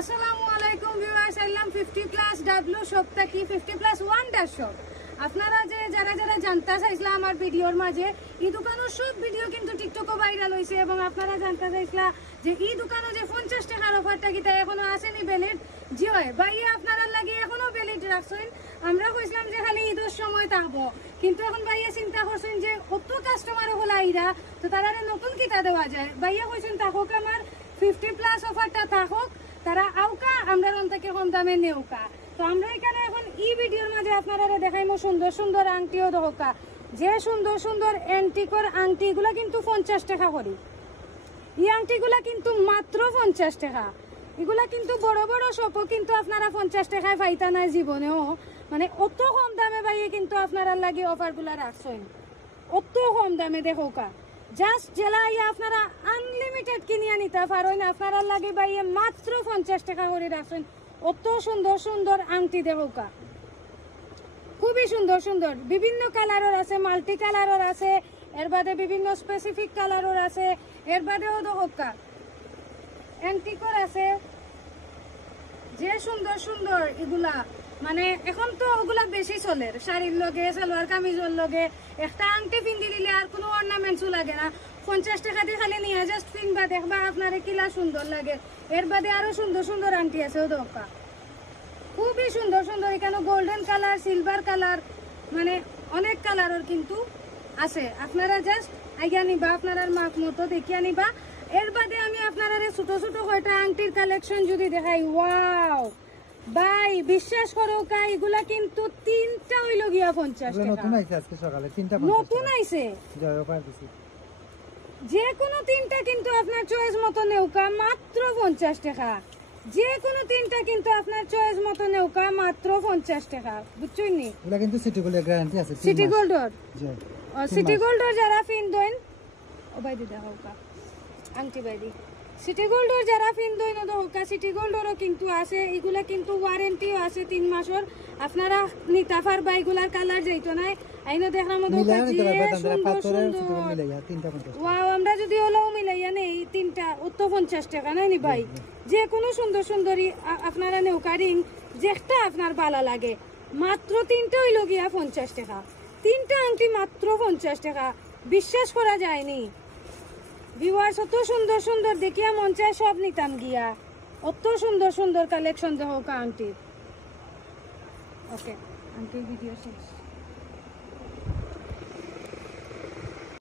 আসসালামু আলাইকুম ভিউয়ার্স, আইলাম 50+ ডাব্লু শপ থেকে 50+ ওয়ান্ডার শপ। আপনারা যে যারা যারা জানতে চাইছিলা আমার ভিডিওর মাঝে, এই দোকানের সব ভিডিও কিন্তু টিকটকে ভাইরাল হয়েছে এবং আপনারা জানতে চাইছিলা যে এই দোকানে যে 50 টাকার অফারটা কিতা এখনো আসেনি ভ্যালিড। জি হয় ভাইয়া, আপনারা লাগে এখনো ভ্যালিড রাখছেন। আমরা কইছিলাম যে খালি ঈদের সময় থাকবো, কিন্তু এখন ভাইয়া চিন্তা করছেন যে কত কাস্টমার হলো আইরা, তো তারা নতুন কিতা দেওয়া যায়। ভাইয়া কইছেন থাকুক আমার 50+ অফারটা থাকুক, তারা আউকা আমরা থেকে কম দামে নেউকা। তো আমরা এখানে এখন এই ভিডিওর মাঝে আপনারা দেখাইমো সুন্দর সুন্দর আংটিও দহকা, যে সুন্দর সুন্দর অ্যান্টিকর আংটি, এগুলা কিন্তু 50 টাকা করি। এই আংটিগুলা কিন্তু মাত্র 50 টাকা। এগুলা কিন্তু বড় বড় শপও কিন্তু আপনারা 50 টাকায় পাইতা নাই জীবনেও। মানে অত কম দামে ভাইয়ে কিন্তু আপনারা লাগে অফার গুলা রাখছেন, অত কম দামে দেখোকা। জাস্ট জেলা আপনারা আনলিমিটেড কিনিয়া নিতে পারেন। আপনারা লাগে ভাইয়ে মাত্র 50 টাকা করে রাখছেন। অত সুন্দর সুন্দর আংটি দেখোকা, খুবই সুন্দর সুন্দর বিভিন্ন কালারের আছে, মাল্টি কালারের আছে, এর বাদে বিভিন্ন স্পেসিফিক কালারের আছে, এর বাদেও দেখোকা অ্যান্টিকর আছে, যে সুন্দর সুন্দর এগুলা। মানে এখন তো ওগুলা বেশি চলে, শাড়ির লগে সালোয়ার কামিজের লগে একটা আংটি পিন্দি দিলে আর কোনো অর্নামেন্টসও লাগে না। 50 টাকা দিয়ে খালি নিয়ে জাস্ট পিনবা, দেখবা আপনার কিলা সুন্দর লাগে। এর বাদে আরো সুন্দর সুন্দর আংটি আছে ও দোকা, খুবই সুন্দর সুন্দর। এখানে গোল্ডেন কালার, সিলভার কালার, মানে অনেক কালারের কিন্তু আছে। আপনারা জাস্ট আইয়া নিবা, আপনার মাপ মতো দেখিয়া নিবা। এর বাদে আমি আপনারা ছোট ছোট কয়টা আংটির কালেকশন যদি দেখাই, ওয়াও ভাই বিশ্বাস করো কা, এগুলা কিন্তু তিনটা হইল গিয়া 50 টাকা। নতুন আইছে আজকে সকালে, তিনটা নতুন আইছে, জয় অফার দিছি। যে কোনো তিনটা কিন্তু আপনার চয়েস মতো নেউকা মাত্র 50 টাকা। যে কোনো তিনটা কিন্তু আপনার চয়েস মতো নেউকা মাত্র 50 টাকা, বুঝছেন নি? এগুলা কিন্তু সিটি গোল্ডের গ্যারান্টি আছে। সিটি গোল্ডর, জয় সিটি গোল্ডর যারা পিনদইন ও ভাই দিদা হোকা আংটি বাইদি, সিটি গোল্ডর যারা পিনদইন ও হোকা সিটি গোল্ডরও কিন্তু আছে। এগুলা কিন্তু ওয়ারেন্টিও আছে 3 মাসের। আপনারা নিতে পারবা, এগুলার কালার যাইতো নাই। আইনো দেখার মতো ওয়াও, আমরা যদি ওলাও মিলাইয়া নেই তিনটা অত 50 টাকা নাই নি ভাই। যে কোনো সুন্দর সুন্দরী আপনারা নেউকা রিং, যেটা আপনার ভালো লাগে, মাত্র তিনটা হইল গিয়া 50 টাকা। তিনটা আংটি মাত্র 50 টাকা, বিশ্বাস করা যায়নি ভিউয়ার্স। অত সুন্দর সুন্দর দেখিয়া মন চায় সব নিতাম গিয়া। অত সুন্দর সুন্দর কালেকশন দেখো আংটির। ওকে, আংটির ভিডিও শেষ।